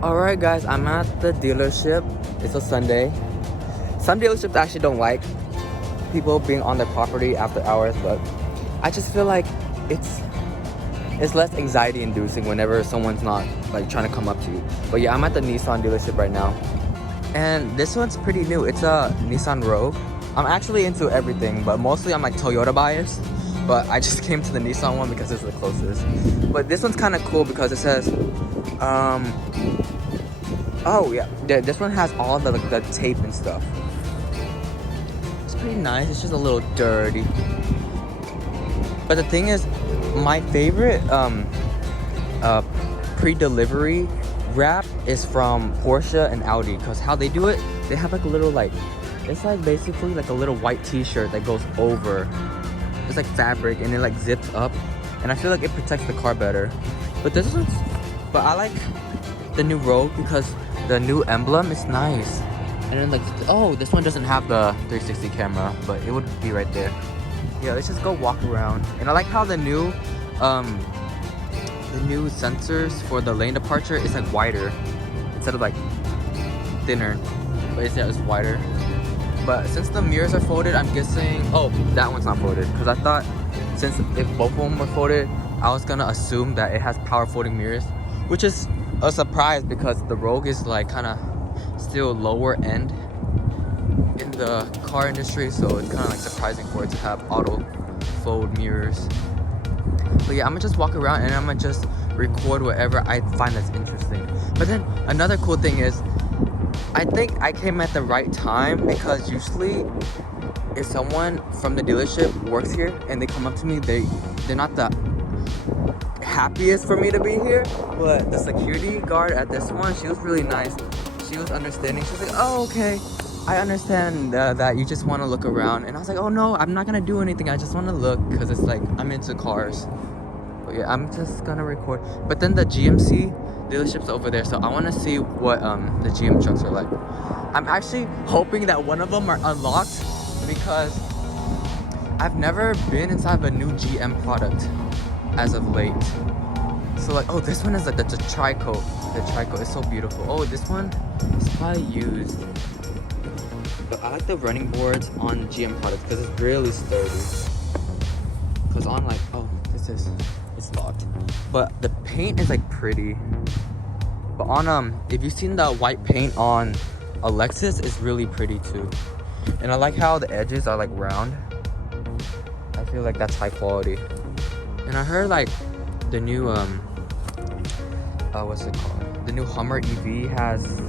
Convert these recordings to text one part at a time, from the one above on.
Alright guys, I'm at the dealership. It's a Sunday. Some dealerships actually don't like people being on their property after hours, but I just feel like it's less anxiety inducing whenever someone's not like trying to come up to you. But yeah, I'm at the Nissan dealership right now. And this one's pretty new. It's a Nissan Rogue. I'm actually into everything, but mostly I'm like Toyota biased. But I just came to the Nissan one because it's the closest. But this one's kind of cool because it says, oh yeah, this one has all the tape and stuff. It's pretty nice. It's just a little dirty. But the thing is, my favorite pre-delivery wrap is from Porsche and Audi, because how they do it, they have like a little it's like basically like a little white t-shirt that goes over. It's like fabric and it like zips up, and I feel like it protects the car better. But I like the new Rogue because the new emblem is nice. And then like, oh, this one doesn't have the 360 camera, but it would be right there. Yeah, let's just go walk around. And I like how the new sensors for the lane departure is like wider instead of like thinner. But it's wider. But since the mirrors are folded, I'm guessing, oh, that one's not folded, because I thought since if both of them were folded, I was gonna assume that it has power folding mirrors, which is a surprise because the Rogue is like kind of still lower end in the car industry, so it's kind of like surprising for it to have auto fold mirrors. But yeah, I'm gonna just walk around and I'm gonna just record whatever I find that's interesting. But then another cool thing is, I think I came at the right time, because usually if someone from the dealership works here and they come up to me, they're not the happiest for me to be here. But the security guard at this one, she was really nice. She was understanding. She was like, oh, okay, I understand that you just want to look around. And I was like, oh no, I'm not gonna do anything, I just want to look, because it's like I'm into cars. But yeah, I'm just gonna record. But then the GMC dealership's over there, so I want to see what the GM trucks are like. I'm actually hoping that one of them are unlocked, because I've never been inside of a new GM product as of late. So like, oh, this one is like the tri-coat. The tri-coat is so beautiful. Oh, this one is probably used. But I like the running boards on GM products because it's really sturdy. Because on like, oh, it's locked. But the paint is like pretty. But on if you've seen the white paint on a Lexus, it's really pretty too. And I like how the edges are like round. I feel like that's high quality. And I heard like the new what's it called? The new Hummer EV has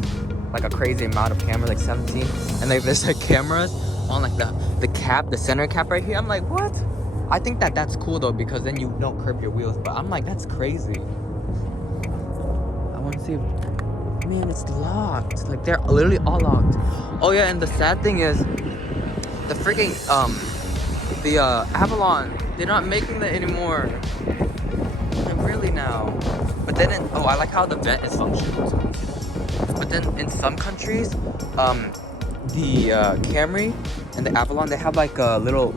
like a crazy amount of cameras, like 17. And like there's like cameras on like the cap, the center cap right here. I'm like, what? I think that's cool though, because then you don't curb your wheels. But I'm like, that's crazy. I want to see. Man, it's locked. Like they're literally all locked. Oh yeah, and the sad thing is, the freaking the Avalon, they're not making that anymore. Like really now. But then I like how the vent is functional. But then in some countries, the Camry and the Avalon, they have like a little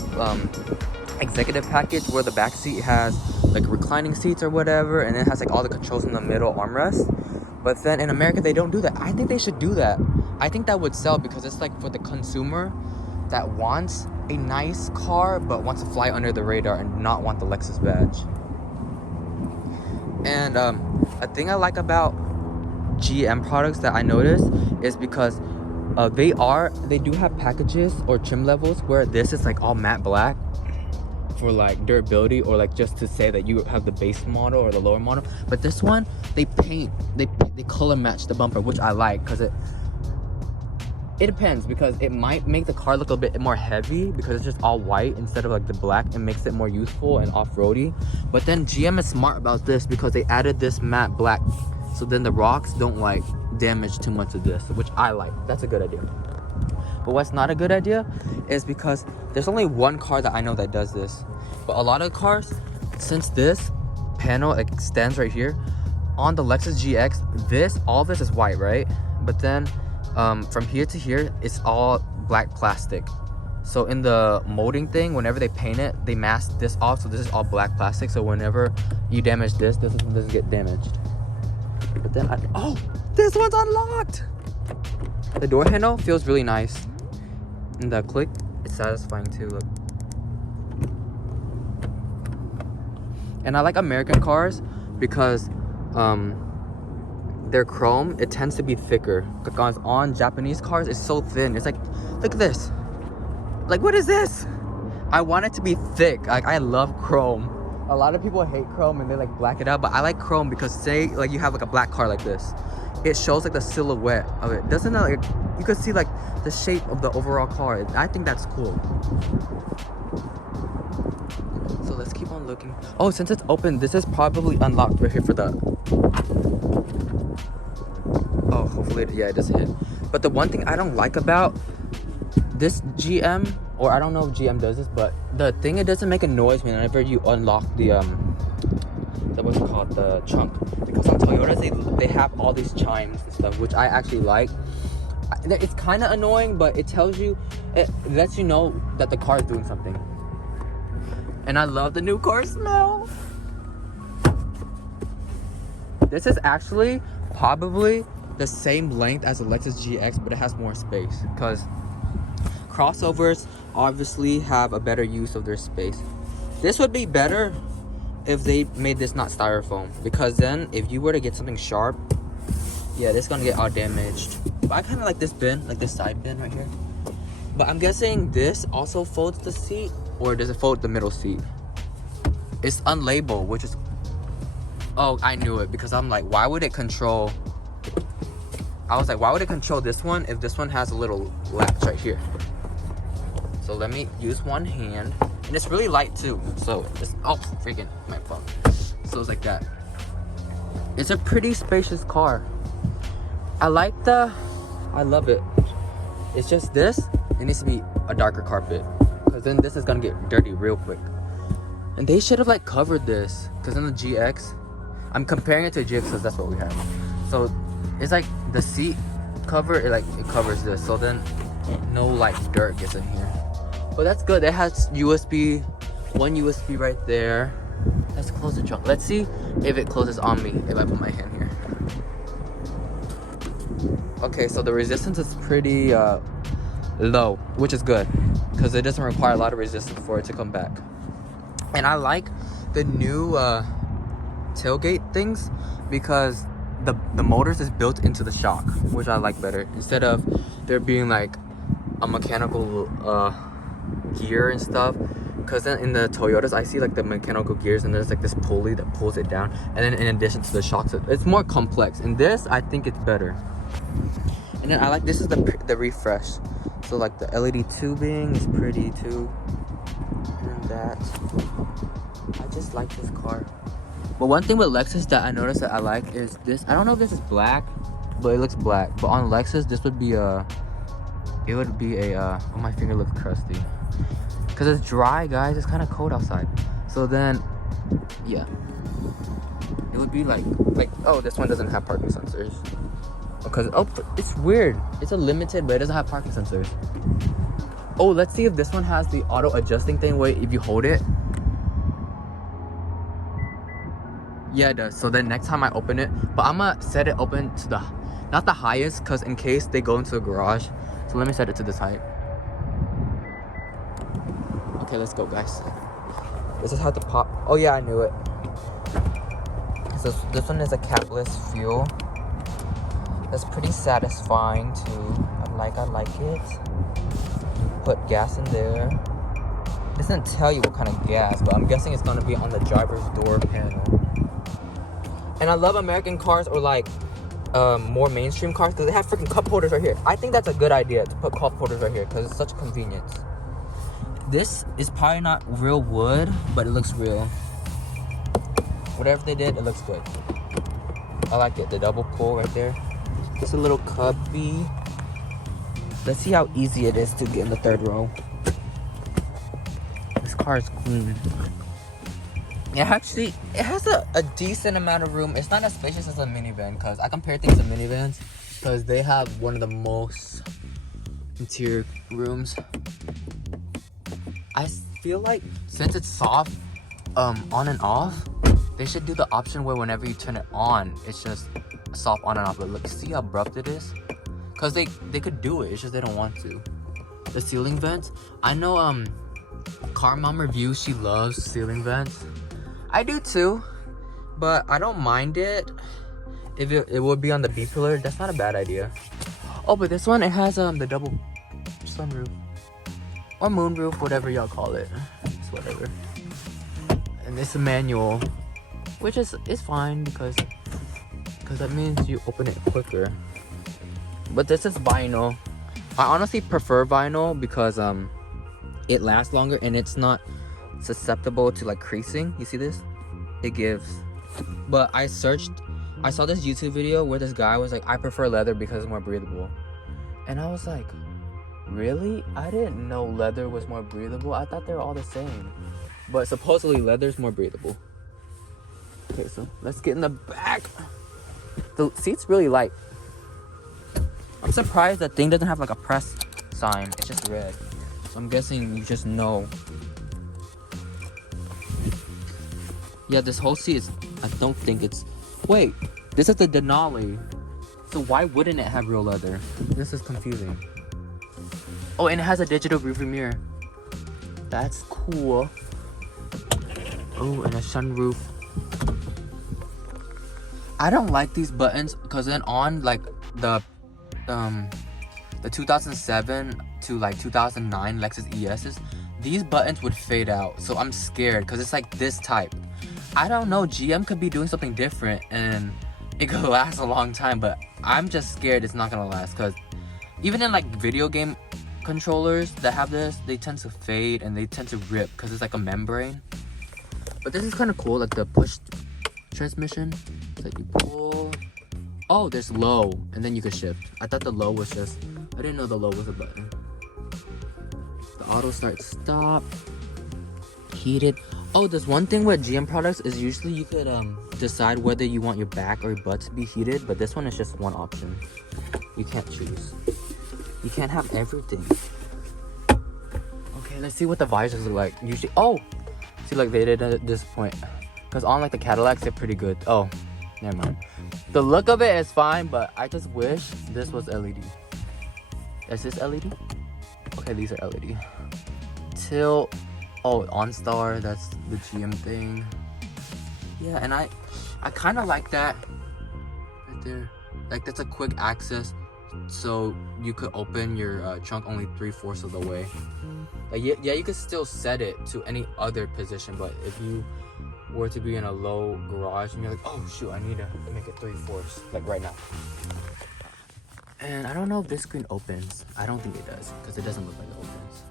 executive package where the back seat has like reclining seats or whatever, and it has like all the controls in the middle armrest. But then in America they don't do that. I think they should do that. I think that would sell, because it's like for the consumer that wants a nice car but wants to fly under the radar and not want the Lexus badge. And a thing I like about GM products that I noticed is because they do have packages or trim levels where this is like all matte black for like durability, or like just to say that you have the base model or the lower model. But this one, they color match the bumper, which I like, because it depends, because it might make the car look a bit more heavy because it's just all white instead of like the black. It makes it more useful and off-roady. But then GM is smart about this because they added this matte black, so then the rocks don't like damage too much of this, which I like. That's a good idea. But what's not a good idea is because there's only one car that I know that does this. But a lot of cars, since this panel extends right here, on the Lexus GX, all this is white, right? But then from here to here, it's all black plastic. So in the molding thing, whenever they paint it, they mask this off, so this is all black plastic. So whenever you damage this doesn't get damaged. But then This one's unlocked. The door handle feels really nice. And the click is satisfying too, look. And I like American cars because their chrome, it tends to be thicker. Because on Japanese cars, it's so thin. It's like, look at this. Like, what is this? I want it to be thick. Like, I love chrome. A lot of people hate chrome and they like black it out, but I like chrome because say like you have like a black car like this. It shows like the silhouette of it. Doesn't it, like, you can see like the shape of the overall car. I think that's cool. So let's keep on looking. Oh, since it's open, this is probably unlocked right here for the... Oh, hopefully, yeah, it doesn't hit. But the one thing I don't like about this GM, or I don't know if GM does this, but the thing, it doesn't make a noise whenever you unlock the what's it called, the trunk. Because on Toyotas, they have all these chimes and stuff, which I actually like. It's kind of annoying, but it tells you, it lets you know that the car is doing something. And I love the new car smell. This is actually probably the same length as the Lexus GX, but it has more space because crossovers obviously have a better use of their space. This would be better if they made this not styrofoam, because then if you were to get something sharp, yeah, this is gonna get all damaged. But I kind of like this bin, like this side bin right here. But I'm guessing this also folds the seat, or does it fold the middle seat? It's unlabeled, which is... Oh, I knew it, because I'm like, why would it control... I was like, why would it control this one if this one has a little latch right here? So let me use one hand. And it's really light too. So it's... Oh, freaking my phone. So it's like that. It's a pretty spacious car. I like the... I love it. It's just this. It needs to be a darker carpet. Because then this is going to get dirty real quick. And they should have like covered this. Because in the GX... I'm comparing it to GX because that's what we have. So it's like the seat cover, it covers this. So then no like dirt gets in here. But that's good. It has USB, one USB right there. Let's close the trunk. Let's see if it closes on me if I put my hand here. Okay, so the resistance is pretty low, which is good because it doesn't require a lot of resistance for it to come back. And I like the new tailgate things because the motors is built into the shock, which I like better, instead of there being like a mechanical gear and stuff. Because then in the Toyotas I see like the mechanical gears and there's like this pulley that pulls it down, and then in addition to the shocks, it's more complex. In this I think it's better. And then I like, this is the refresh, so like the LED tubing is pretty too, and that I just like this car. But one thing with Lexus that I noticed that I like is this. I don't know if this is black, but it looks black. But on Lexus, this would be a... It would be a... Oh, my finger looks crusty. Because it's dry, guys. It's kind of cold outside. So then... Yeah. It would be like... Oh, this one doesn't have parking sensors. Because... Oh, it's weird. It's a limited, but it doesn't have parking sensors. Oh, let's see if this one has the auto-adjusting thing where if you hold it... Yeah, it does. So then next time I open it, but I'm gonna set it open to the, not the highest, because in case they go into the garage. So let me set it to this height. Okay, let's go, guys. This is how to pop. Oh yeah, I knew it. So this one is a capless fuel. That's pretty satisfying too. I like it. Put gas in there. It doesn't tell you what kind of gas, but I'm guessing it's gonna be on the driver's door panel. And I love American cars, or like more mainstream cars, because they have freaking cup holders right here. I think that's a good idea to put cup holders right here because it's such a convenience. This is probably not real wood, but it looks real. Whatever they did, it looks good. I like it. The double pull right there. Just a little cubby. Let's see how easy it is to get in the third row. This car is clean. Yeah, actually, it has a decent amount of room. It's not as spacious as a minivan, because I compare things to minivans because they have one of the most interior rooms. I feel like since it's soft, on and off, they should do the option where whenever you turn it on, it's just soft on and off. But look, see how abrupt it is? Cause they could do it. It's just they don't want to. The ceiling vents. I know Car Mom reviews. She loves ceiling vents. I do too, but I don't mind it. If it would be on the B pillar, that's not a bad idea. Oh, but this one, it has the double sunroof or moonroof, whatever y'all call it. It's whatever. And it's a manual, which is fine because that means you open it quicker. But this is vinyl. I honestly prefer vinyl because it lasts longer and it's not susceptible to like creasing. You see this? It gives. But I saw this YouTube video where this guy was like, I prefer leather because it's more breathable. And I was like, really? I didn't know leather was more breathable. I thought they were all the same. But supposedly leather's more breathable. Okay, so let's get in the back. The seat's really light. I'm surprised that thing doesn't have like a press sign. It's just red. So I'm guessing you just know. Yeah, this whole seat is, I don't think it's, wait, this is the Denali. So why wouldn't it have real leather? This is confusing. Oh, and it has a digital rearview mirror. That's cool. Oh, and a sunroof. I don't like these buttons because then on like the 2007 to like 2009 Lexus ES's, these buttons would fade out. So I'm scared because it's like this type. I don't know, GM could be doing something different and it could last a long time, but I'm just scared it's not gonna last because even in like video game controllers that have this, they tend to fade and they tend to rip because it's like a membrane. But this is kind of cool, like the push transmission. It's like you pull. Oh, there's low and then you can shift. I thought the low was just, I didn't know the low was a button. The auto start stop. Heated. Oh, there's one thing with GM products is usually you could decide whether you want your back or your butt to be heated, but this one is just one option. You can't choose. You can't have everything. Okay, let's see what the visors look like. Usually, oh, see, like they did at this point. Because on like the Cadillacs, they're pretty good. Oh, never mind. The look of it is fine, but I just wish this was LED. Is this LED? Okay, these are LED. Tilt. Oh, OnStar, that's the GM thing. Yeah, and I kind of like that right there. Like that's a quick access, so you could open your trunk only 3/4 of the way. Like yeah, you could still set it to any other position, but if you were to be in a low garage and you're like, oh shoot, I need to make it 3/4, like right now. And I don't know if this screen opens. I don't think it does because it doesn't look like it opens.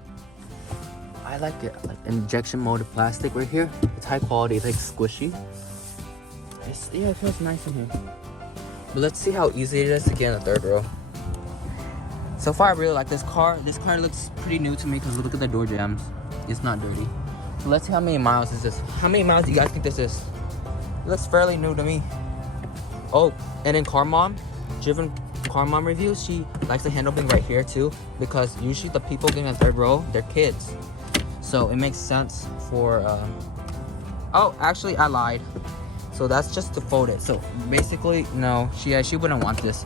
I like it, like injection molded plastic right here. It's high quality, it's like squishy. Yeah, it feels nice in here. But let's see how easy it is to get in the third row. So far, I really like this car. This car looks pretty new to me because look at the door jambs. It's not dirty. So let's see how many miles is this. How many miles do you guys think this is? It looks fairly new to me. Oh, and in Car Mom reviews, she likes the handle being right here too, because usually the people getting in the third row, they're kids. So it makes sense for, oh, actually I lied. So that's just to fold it. So basically, no, she wouldn't want this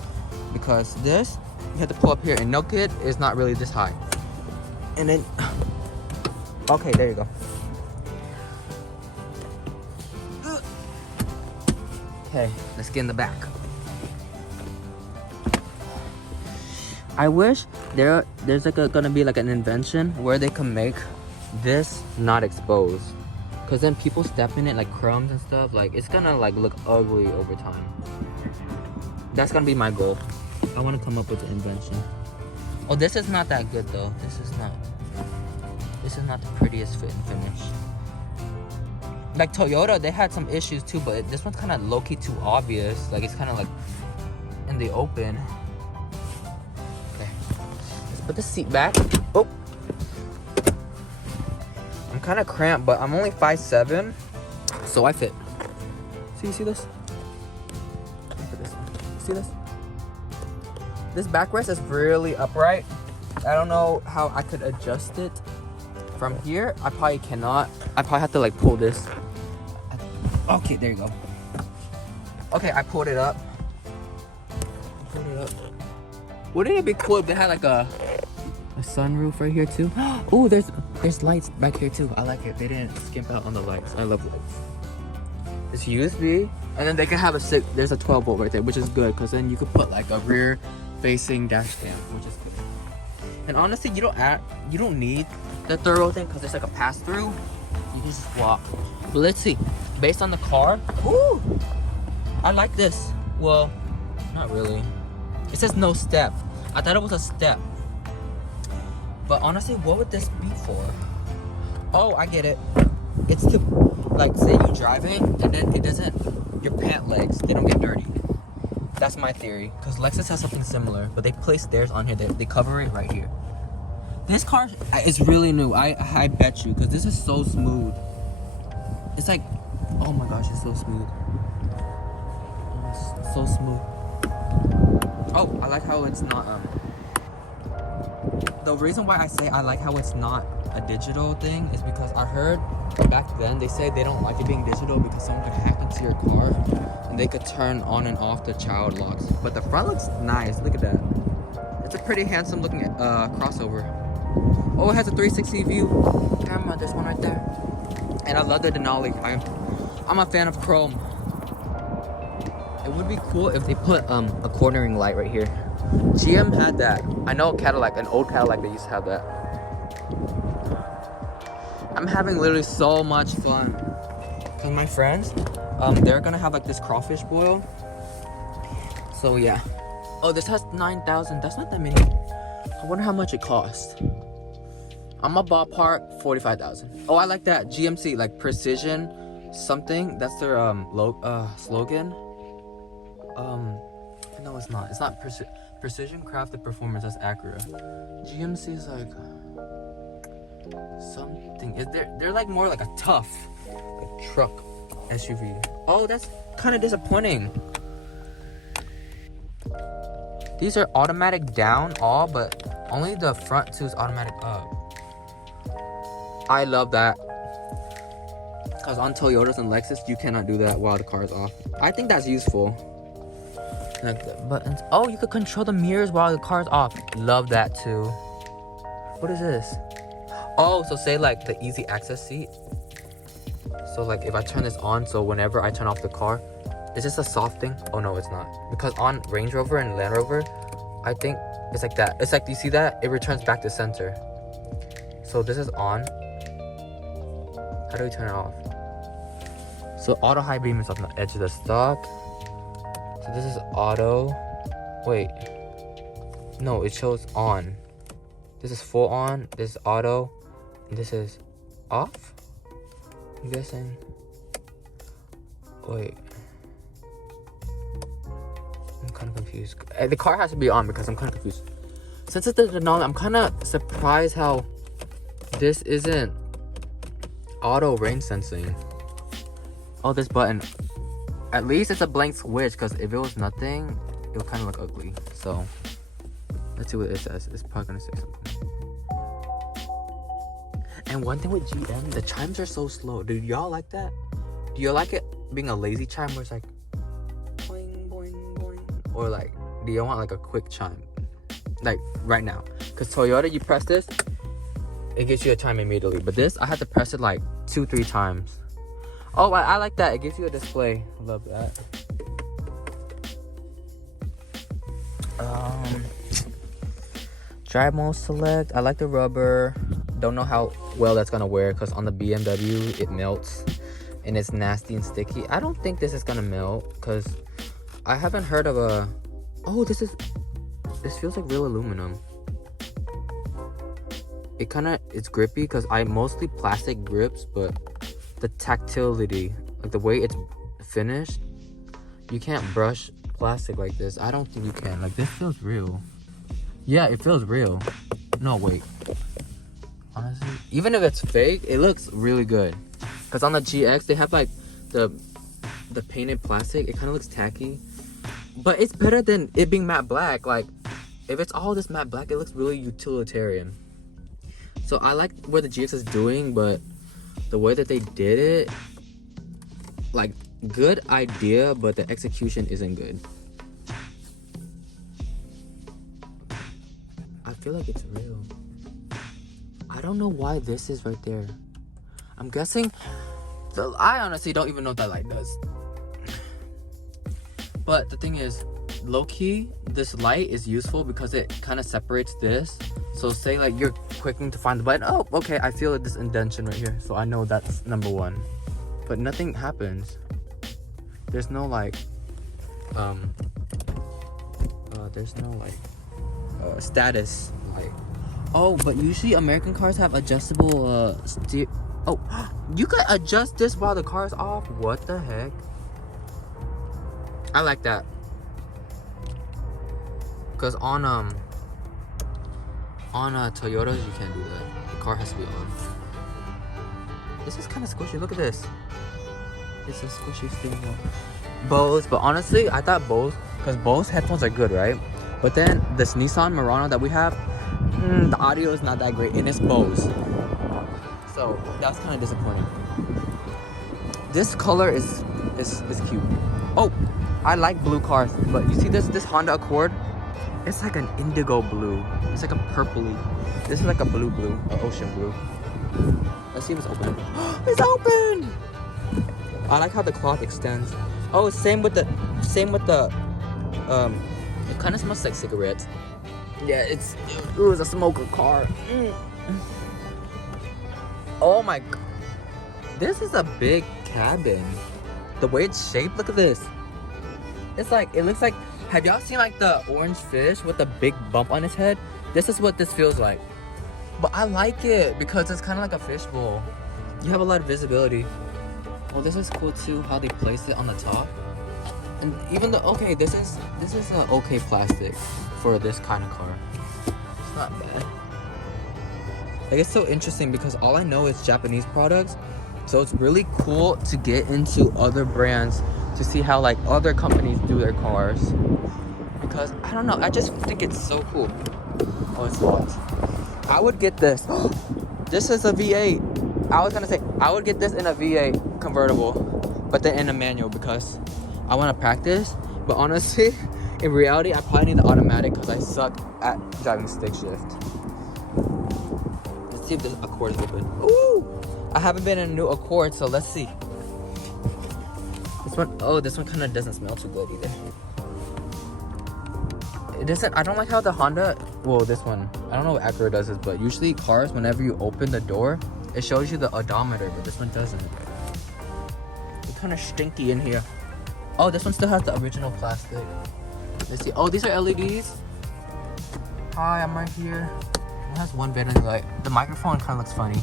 because this, you have to pull up here and no kid is not really this high. And then, okay, there you go. Okay, let's get in the back. I wish there's like gonna be like an invention where they can make this not exposed, because then people step in it like crumbs and stuff, like it's gonna like look ugly over time. That's gonna be my goal. I want to come up with an invention. Oh, this is not that good though. This is not the prettiest fit and finish. Like Toyota, they had some issues too, but this one's kind of low-key too obvious. Like it's kind of like in the open. Okay, let's put the seat back. Oh, I'm kind of cramped, but I'm only 5'7", so I fit. See, you see this? Look at this. See this? This backrest is really upright. I don't know how I could adjust it from here. I probably cannot. I probably have to like pull this. Okay, there you go. Okay, I pulled it up. it up. Wouldn't it be cool if they had like a sunroof right here too? Oh, there's lights back here too. I like it. They didn't skimp out on the lights. I love lights. It's USB, and then they can have there's a 12 volt right there, which is good because then you could put like a rear facing dash cam, which is good. And honestly, you don't need the third row thing because it's like a pass through. You can just walk. But let's see. Based on the car, ooh, I like this. Well, not really. It says no step. I thought it was a step. But honestly, what would this be for? Oh, I get it. It's to, like, say you're driving and then it doesn't, your pant legs, they don't get dirty. That's my theory. Because Lexus has something similar, but they place theirs on here. They cover it right here. This car is really new. I bet you, because this is so smooth. It's like, oh my gosh, it's so smooth. It's so smooth. Oh, I like how it's not, the reason why I say I like how it's not a digital thing is because I heard back then they say they don't like it being digital because someone could hack into your car and they could turn on and off the child locks. But the front looks nice. Look at that. It's a pretty handsome looking crossover. Oh, it has a 360 view camera. There's one right there. And I love the Denali. I'm a fan of chrome. It would be cool if they put a cornering light right here. GM had that. I know Cadillac, an old Cadillac, they used to have that. I'm having literally so much fun. Cause my friends, they're gonna have like this crawfish boil. So yeah. Oh, this has 9,000. That's not that many. I wonder how much it cost. I'm a ballpark 45,000. Oh, I like that GMC, like precision something. That's their slogan. No, it's not. It's not precision crafted performance. That's Acura. GMC is like something. They're like more like a tough truck SUV. Oh, that's kind of disappointing. These are automatic down all, but only the front two is automatic up. I love that. Because on Toyotas and Lexus, you cannot do that while the car is off. I think that's useful. Like the buttons. Oh, you could control the mirrors while the car's off. Love that too. What is this? Oh, so say like the easy access seat. So like if I turn this on, so whenever I turn off the car, is this a soft thing? Oh no, it's not. Because on Range Rover and Land Rover, I think it's like that. It's like, do you see that? It returns back to center. So this is on. How do we turn it off? So auto high beam is on the edge of the stock. So this is auto. Wait. No, it shows on. This is full on. This is auto. And this is off? I'm guessing. Wait. I'm kind of confused. The car has to be on because I'm kind of confused. Since it's the Denali, I'm kind of surprised how this isn't auto rain sensing. Oh, this button. At least it's a blank switch, because if it was nothing, it would kind of look ugly. So let's see what it says. It's probably gonna say something. And one thing with GM, the chimes are so slow. Do y'all like that? Do you like it being a lazy chime where it's like boing boing boing, or like do you want like a quick chime like right now? Because Toyota, you press this, it gives you a chime immediately, but this I had to press it like 2-3 times. Oh, I like that. It gives you a display. I love that. Drive mode select. I like the rubber. Don't know how well that's gonna wear because on the BMW it melts and it's nasty and sticky. I don't think this is gonna melt because I haven't heard of a. Oh, this feels like real aluminum. It's grippy because I mostly plastic grips, but the tactility, like the way it's finished, you can't brush plastic like this. I don't think you can. Like, this feels real. Yeah, it feels real. No, wait. Honestly, even if it's fake, it looks really good. Because on the GX, they have like the painted plastic. It kind of looks tacky. But it's better than it being matte black. Like, if it's all this matte black, it looks really utilitarian. So I like what the GX is doing, but the way that they did it, like, good idea, but the execution isn't good. feel like it's real. I don't know why this is right there. I'm guessing I honestly don't even know what that light does. But the thing is, low-key, this light is useful because it kind of separates this. So say like you're clicking to find the button. Oh, okay, I feel this indentation right here. So I know that's number one. But nothing happens. There's no like, status light. Oh, but usually American cars have adjustable Oh, you could adjust this while the car's off? What the heck? I like that. Cause on Toyotas you can't do that. The car has to be on. This is kind of squishy. Look at this. It's a squishy thing. Bose, but honestly, I thought Bose, cause Bose headphones are good, right? But then this Nissan Murano that we have, the audio is not that great, and it's Bose. So that's kind of disappointing. This color is cute. Oh, I like blue cars, but you see this Honda Accord? It's like an indigo blue. It's like a purpley. This is like a blue, an ocean blue. Let's see if it's open. It's open! I like how the cloth extends. Oh, same with the it kind of smells like cigarettes. Yeah, it's a smoker car. Oh my god. This is a big cabin. The way it's shaped, look at this. It's like, it looks like, have y'all seen like the orange fish with the big bump on its head? This is what this feels like. But I like it because it's kind of like a fishbowl. You have a lot of visibility. Well, this is cool too, how they place it on the top. And even though, okay, this is a okay plastic for this kind of car. It's not bad. Like, it's so interesting because all I know is Japanese products. So it's really cool to get into other brands to see how like other companies do their cars. Because I don't know, I just think it's so cool. Oh, it's locked. I would get this. This is a V8. I was gonna say I would get this in a V8 convertible, but then in a manual because I want to practice. But honestly, in reality, I probably need the automatic because I suck at driving stick shift. Let's see if this Accord is open. Ooh! I haven't been in a new Accord, so let's see. This one, oh, this one kind of doesn't smell too good either. It doesn't, I don't like how the Honda, well, this one, I don't know what Acura does this, but usually cars, whenever you open the door, it shows you the odometer, but this one doesn't. It's kind of stinky in here. Oh, this one still has the original plastic. Let's see. Oh, these are LEDs. Hi, I'm right here. It has one vanity light. The microphone kind of looks funny.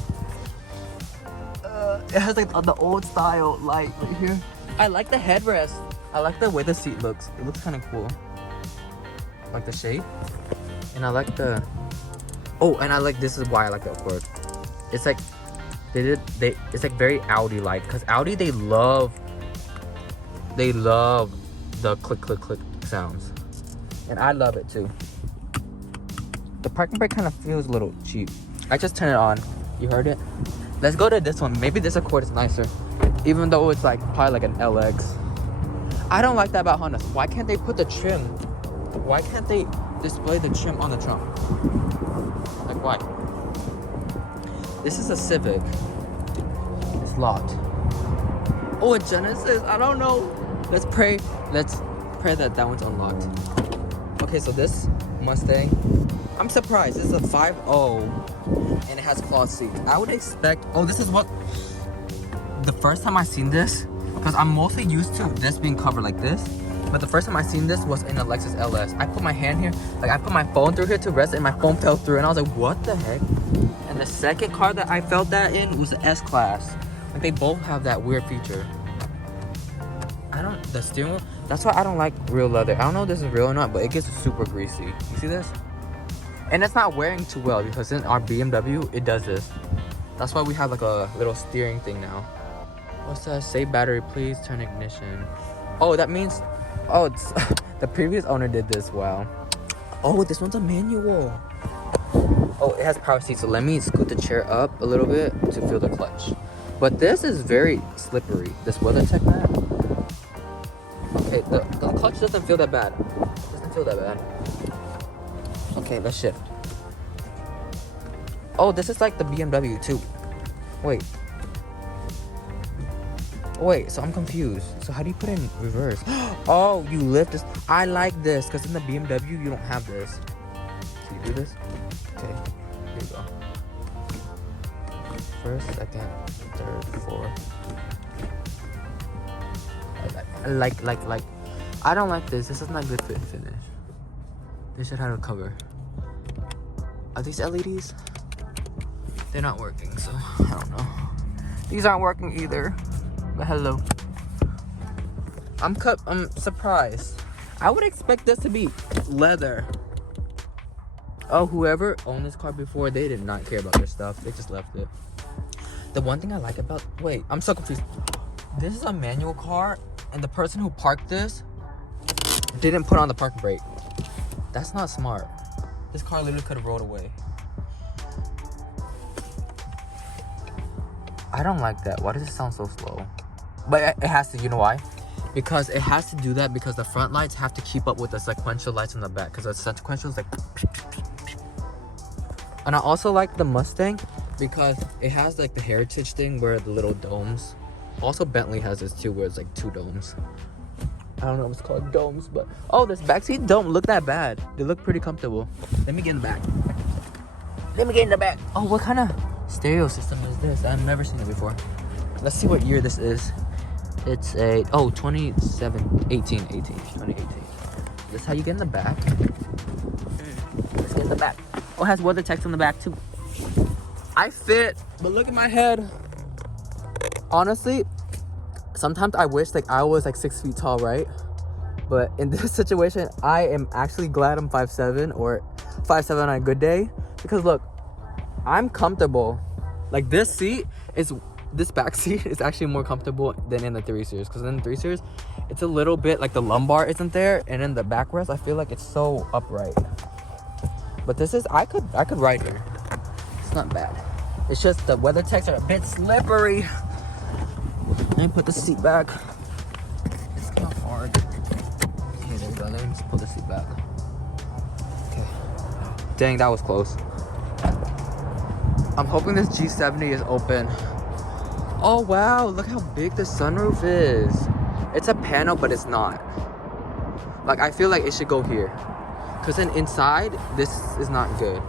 It has like the old style light right here. I like the headrest. I like the way the seat looks. It looks kind of cool. Like the shape. And I like the... Oh, and I like, this is why I like the Accord. It's like, it's like very Audi-like. Because Audi, they love the click, click, click sounds. And I love it too. The parking brake kind of feels a little cheap. I just turned it on. You heard it? Let's go to this one. Maybe this Accord is nicer. Even though it's like probably like an LX. I don't like that about Honda. Why can't they put the trim? Why can't they display the trim on the trunk? Like, why? This is a Civic. It's locked. Oh, a Genesis. I don't know. Let's pray that that one's unlocked. Okay, so this Mustang, I'm surprised. This is a 5.0 and it has cloth seats. I would expect, oh, this is what, the first time I seen this, because I'm mostly used to this being covered like this, but the first time I seen this was in a Lexus LS. I put my hand here, like I put my phone through here to rest and my phone fell through and I was like, what the heck? And the second car that I felt that in was the S-Class. Like, they both have that weird feature. The steering wheel, that's why I don't like real leather. I don't know if this is real or not, but it gets super greasy. You see this? And it's not wearing too well because in our BMW, it does this. That's why we have like a little steering thing now. What's that? Save battery, please turn ignition. Oh, that means, oh, it's the previous owner did this. Wow. Oh, this one's a manual. Oh, it has power seats, so let me scoot the chair up a little bit to feel the clutch. But this is very slippery. This WeatherTech mat. Okay, the clutch doesn't feel that bad. Okay, let's shift. Oh, this is like the BMW too. Wait, so I'm confused. So how do you put it in reverse? Oh, you lift this. I like this because in the BMW you don't have this. Can you do this? Okay, here you go. First, second, third, fourth. I like. I don't like this. This is not good fit and finish. They should have a cover. Are these LEDs? They're not working, so I don't know. These aren't working either. But hello. I'm surprised. I would expect this to be leather. Oh, whoever owned this car before, they did not care about their stuff. They just left it. The one thing I like about... Wait, I'm so confused. This is a manual car, and the person who parked this didn't put on the parking brake. That's not smart. This car literally could have rolled away. I don't like that. Why does it sound so slow? But it has to, you know why? Because it has to do that because the front lights have to keep up with the sequential lights in the back. Because the sequential is like... And I also like the Mustang because it has like the heritage thing where the little domes. Also Bentley has this too where it's like 2 domes. I don't know if it's called domes, but... Oh, this backseat don't look that bad. They look pretty comfortable. Let me get in the back. Let me get in the back. Oh, what kind of stereo system is this? I've never seen it before. Let's see what year this is. It's a... Oh, 2018. This is how you get in the back. Let's get in the back. Oh, it has weather text on the back too. I fit, but look at my head. Honestly, sometimes I wish like I was like 6 feet tall, right? But in this situation, I am actually glad I'm 5'7" or 5'7" on a good day. Because look, I'm comfortable. Like this back seat is actually more comfortable than in the 3 Series. Because in the 3 Series, it's a little bit like the lumbar isn't there. And in the backrest, I feel like it's so upright. But this is, I could ride here. It's not bad. It's just the weather techs are a bit slippery. Let me put the seat back. It's kind of hard. Okay, there we go. Let me just pull the seat back. Okay. Dang, that was close. I'm hoping this G70 is open. Oh, wow. Look how big the sunroof is. It's a panel, but it's not. Like, I feel like it should go here. Because then inside, this is not good.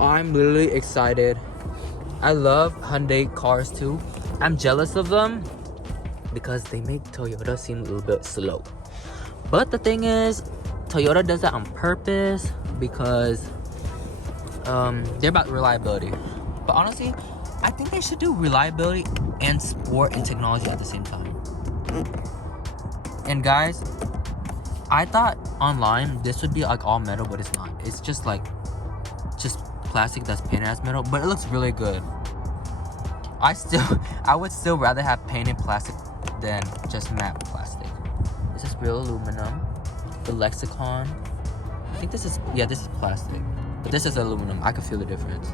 I'm literally excited. I love Hyundai cars too. I'm jealous of them because they make Toyota seem a little bit slow. But the thing is, Toyota does that on purpose because they're about reliability. But honestly, I think they should do reliability and sport and technology at the same time. And guys, I thought online this would be like all metal, but it's not. It's just like plastic that's painted as metal, but it looks really good. I would still rather have painted plastic than just matte plastic. This is real aluminum. The Lexicon. I think this is plastic, but this is aluminum. I could feel the difference.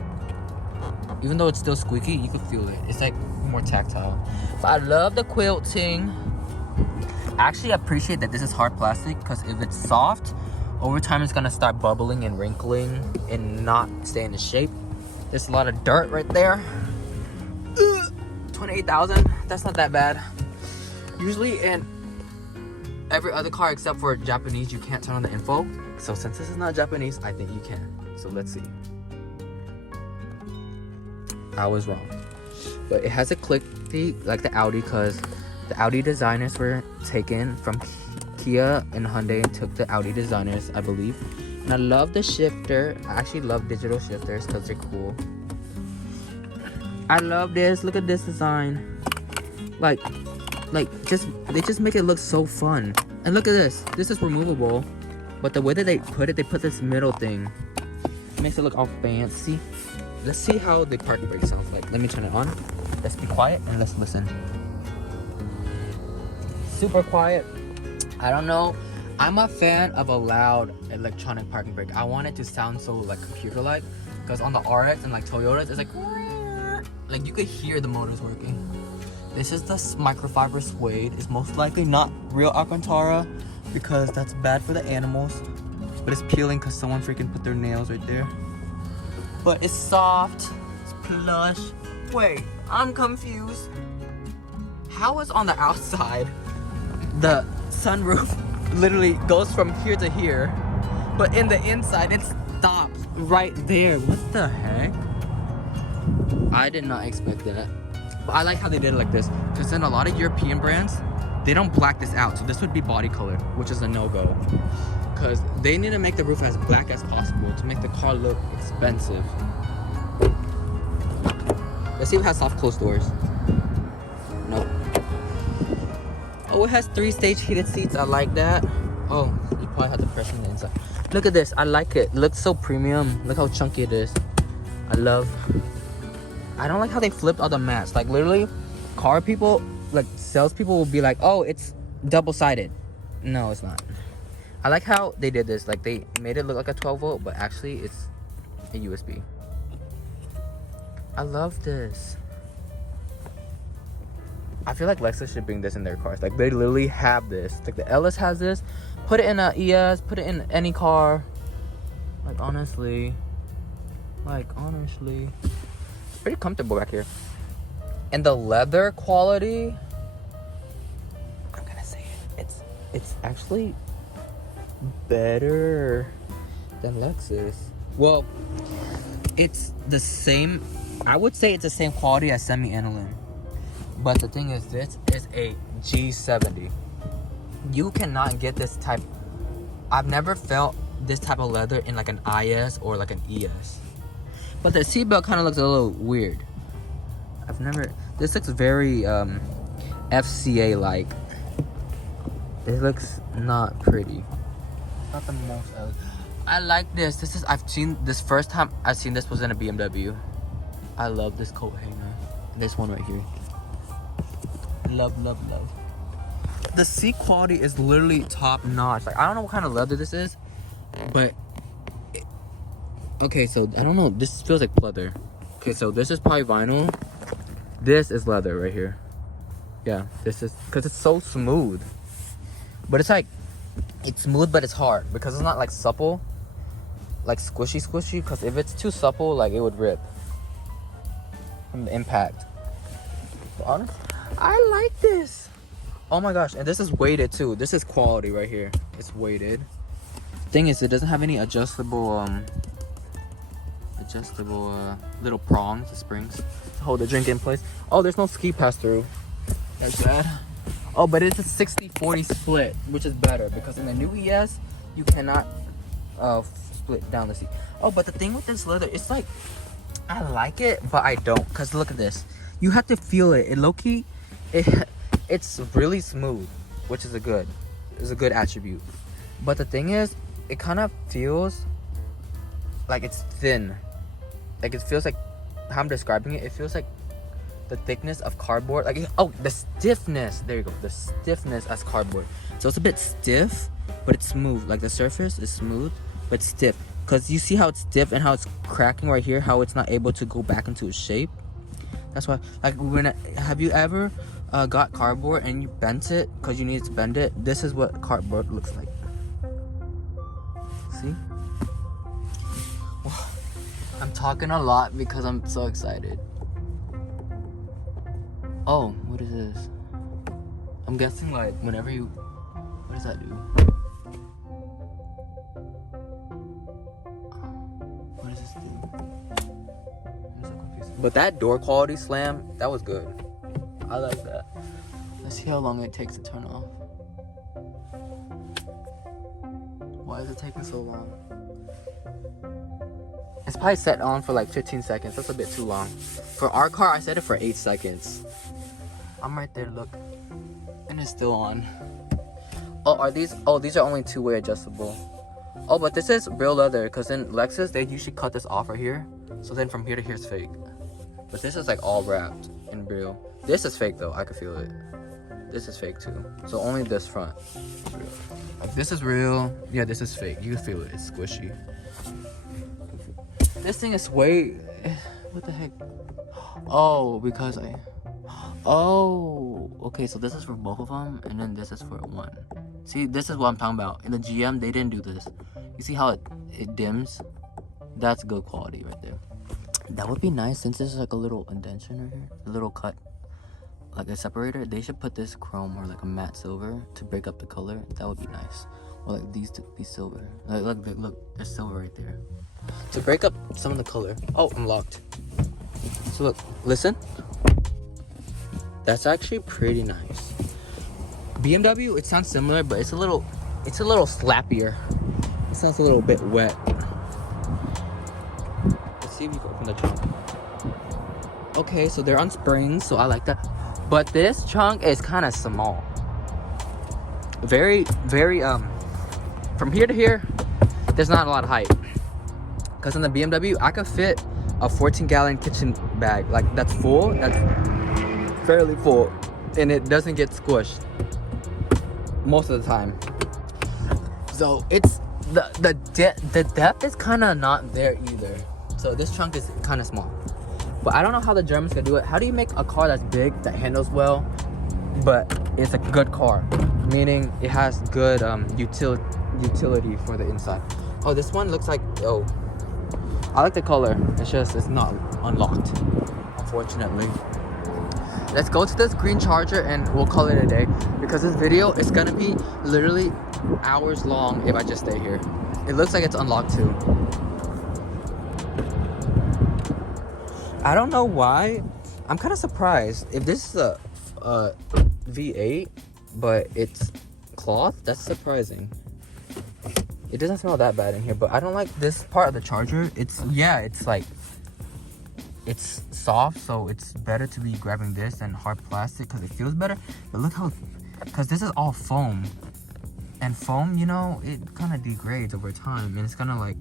Even though it's still squeaky, you could feel it. It's like more tactile. But I love the quilting. I actually appreciate that this is hard plastic because if it's soft, over time it's gonna start bubbling and wrinkling and not stay in the shape. There's a lot of dirt right there. 28,000. That's not that bad. Usually in every other car except for Japanese, you can't turn on the info. So since this is not Japanese, I think you can. So let's see. I was wrong. But it has a click feet like the Audi because the Audi designers were taken from Kia and Hyundai and took the Audi designers, I believe. And I love the shifter. I actually love digital shifters because they're cool. I love this. Look at this design. Like they just make it look so fun. And look at this. This is removable. But the way that they put this middle thing. It makes it look all fancy. Let's see how the parking brake sounds like. Let me turn it on. Let's be quiet and let's listen. Super quiet. I don't know. I'm a fan of a loud electronic parking brake. I want it to sound so like computer-like. Because on the RX and like Toyotas, it's like you could hear the motors working. This is the microfiber suede. It's most likely not real Alcantara because that's bad for the animals. But it's peeling because someone freaking put their nails right there. But it's soft, it's plush. Wait, I'm confused. How is on the outside the sunroof literally goes from here to here, but in the inside it stops right there? What the heck? I did not expect that. But I like how they did it like this, because in a lot of European brands, they don't black this out. So this would be body color, which is a no-go. Because they need to make the roof as black as possible to make the car look expensive. Let's see if it has soft closed doors. Nope. Oh, it has 3-stage heated seats. I like that. Oh, you probably have to press on the inside. Look at this. I like it. It looks so premium. Look how chunky it is. I don't like how they flipped all the mats. Like literally, car people, like salespeople will be like, oh, it's double-sided. No, it's not. I like how they did this. Like they made it look like a 12 volt, but actually it's a USB. I love this. I feel like Lexus should bring this in their cars. Like they literally have this. Like the LS has this. Put it in a ES. Put it in any car. Like honestly. It's pretty comfortable back here. And the leather quality, I'm gonna say it. It's actually better than Lexus. Well, it's the same. I would say it's the same quality as semi-aniline. But the thing is, this is a G70. You cannot get this type. I've never felt this type of leather in like an IS or like an ES. But the seatbelt kind of looks a little weird. This looks very FCA like. It looks not pretty. Not the most elegant. I like this. I've seen this first time I've seen this was in a BMW. I love this coat hanger. This one right here. Love. The seat quality is literally top notch. Like I don't know what kind of leather this is, but okay, so I don't know. This feels like leather. Okay, so this is probably vinyl. This is leather right here. Yeah, this is because it's so smooth. But it's like it's smooth, but it's hard because it's not like supple, like squishy. Because if it's too supple, like it would rip from the impact. But honestly, I like this. Oh my gosh, and this is weighted too. This is quality right here. It's weighted. Thing is, it doesn't have any adjustable little prongs, the springs to hold the drink in place. Oh, there's no ski pass through. That's bad. Oh, but it's a 60-40 split, which is better because in the new ES you cannot split down the seat. Oh, but the thing with this leather, it's like I like it, but I don't. Cause look at this. You have to feel it. It low-key, it's really smooth, which is a good attribute. But the thing is, it kind of feels like it's thin. Like it feels like how I'm describing it. It feels like the thickness of cardboard. Like the stiffness. There you go. The stiffness as cardboard. So it's a bit stiff, but it's smooth. Like the surface is smooth, but stiff. Cause you see how it's stiff and how it's cracking right here. How it's not able to go back into its shape. That's why. Like have you ever got cardboard and you bent it because you needed to bend it? This is what cardboard looks like. See? I'm talking a lot because I'm so excited. Oh, what is this? I'm guessing like whenever you... What does that do? What does this do? I'm so confused. But that door quality slam, that was good. I like that. Let's see how long it takes to turn off. Why is it taking so long? It's probably set on for like 15 seconds. That's a bit too long. For our car, I set it for 8 seconds. I'm right there, look. And it's still on. Oh, are these? Oh, these are only 2-way adjustable. Oh, but this is real leather. Because in Lexus, they usually cut this off right here. So then from here to here is fake. But this is like all wrapped in real. This is fake though. I could feel it. This is fake too. So only this front is real. Like this is real. Yeah, this is fake. You can feel it. It's squishy. This thing is way... What the heck? Oh, because I... Oh, okay, so this is for both of them, and then this is for one. See, this is what I'm talking about. In the GM, they didn't do this. You see how it dims? That's good quality right there. That would be nice since there's like a little indentation right here, a little cut, like a separator. They should put this chrome or like a matte silver to break up the color. That would be nice. Or like these to be silver. Like look, there's silver right there to break up some of the color. Oh, I'm locked. So look, listen. That's actually pretty nice. BMW, it sounds similar, but it's a little slappier. It sounds a little bit wet. Let's see if you can open the trunk. Okay, so they're on springs, so I like that. But this trunk is kind of small. Very, from here to here, there's not a lot of height. Because in the BMW, I could fit a 14-gallon kitchen bag. Like, that's full. That's fairly full. And it doesn't get squished most of the time. So, it's... The depth is kind of not there either. So, this trunk is kind of small. But I don't know how the Germans can do it. How do you make a car that's big, that handles well, but it's a good car? Meaning, it has good utility for the inside. Oh, this one looks like... Oh. I like the color. It's not unlocked, unfortunately. Let's go to this green Charger and we'll call it a day, because this video is gonna be literally hours long if I just stay here. It looks like it's unlocked too. I don't know why. I'm kind of surprised. If this is a V8, but it's cloth, that's surprising. It doesn't smell that bad in here, but I don't like this part of the Charger. It's soft, so it's better to be grabbing this than hard plastic because it feels better. But look how, because this is all foam, and foam, you know, it kind of degrades over time, and it's gonna like,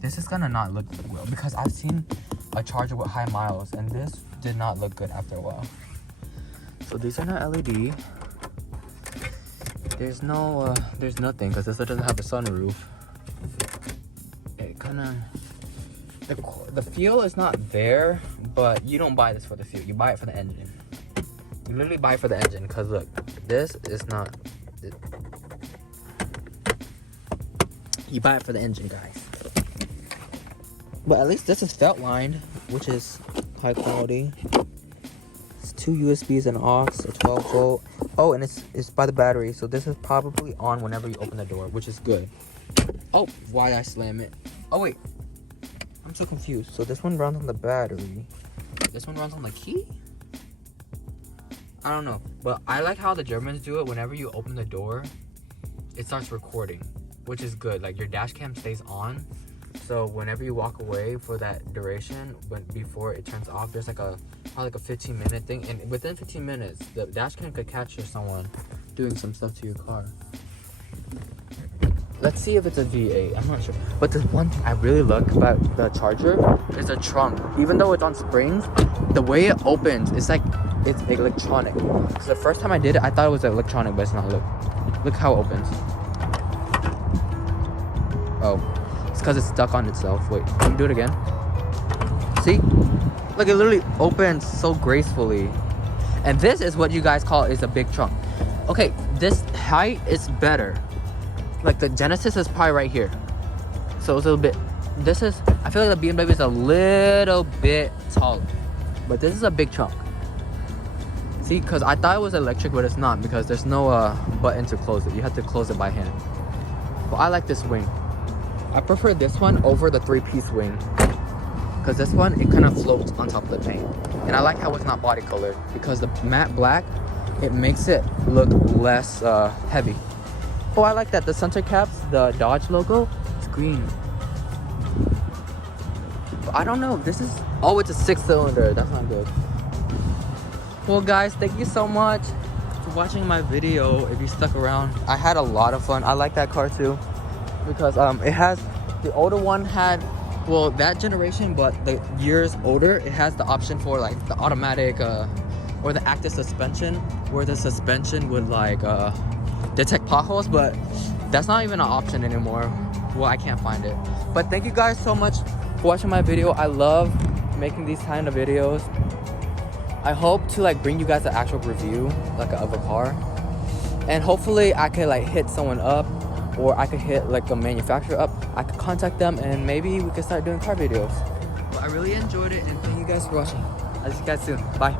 this is gonna not look well, because I've seen a Charger with high miles, and this did not look good after a while. So these are not LED. There's no, there's nothing, because this doesn't have a sunroof. It kind of, the feel is not there, but you don't buy this for the feel. You buy it for the engine. You literally buy it for the engine, because look, this is not, you buy it for the engine, guys. But at least this is felt lined, which is high quality. It's 2 USBs and aux, a 12 volt. Oh, and it's by the battery, so this is probably on whenever you open the door, which is good. Oh, why did I slam it? Oh wait, I'm so confused. So this one runs on the battery. This one runs on the key? I don't know, but I like how the Germans do it. Whenever you open the door, it starts recording, which is good. Like, your dash cam stays on, so whenever you walk away for that duration, before it turns off, there's like probably like a 15-minute thing, and within 15 minutes, the dash cam could capture someone doing some stuff to your car. Let's see if it's a V8. I'm not sure. But the one thing I really like about the Charger is the trunk. Even though it's on springs, the way it opens, it's like it's electronic. Because the first time I did it, I thought it was electronic, but it's not. Look how it opens. Oh, it's because it's stuck on itself. Wait, can you do it again? See? Look, it literally opens so gracefully. And this is what you guys call is a big trunk. Okay, this height is better. Like, the Genesis is probably right here, so it's a little bit, this is, I feel like the BMW is a little bit taller, but this is a big trunk. See, because I thought it was electric, but it's not, because there's no button to close it. You have to close it by hand. But I like this wing. I prefer this one over the 3-piece wing, because this one, it kind of floats on top of the paint. And I like how it's not body colored, because the matte black, it makes it look less heavy. Oh, I like that. The center caps, the Dodge logo, it's green. But I don't know. This is... Oh, it's a 6-cylinder. That's not good. Well, guys, thank you so much for watching my video. If you stuck around, I had a lot of fun. I like that car too, because it has... The older one had... Well, that generation, but the years older, it has the option for like the automatic or the active suspension, where the suspension would like detect potholes, but that's not even an option anymore. Well, I can't find it. But thank you guys so much for watching my video. I love making these kind of videos. I hope to like bring you guys an actual review, like of a car, and hopefully I could like hit someone up or I could hit like a manufacturer up. I could contact them and maybe we could start doing car videos. But I really enjoyed it and thank you guys for watching. I'll see you guys soon. Bye.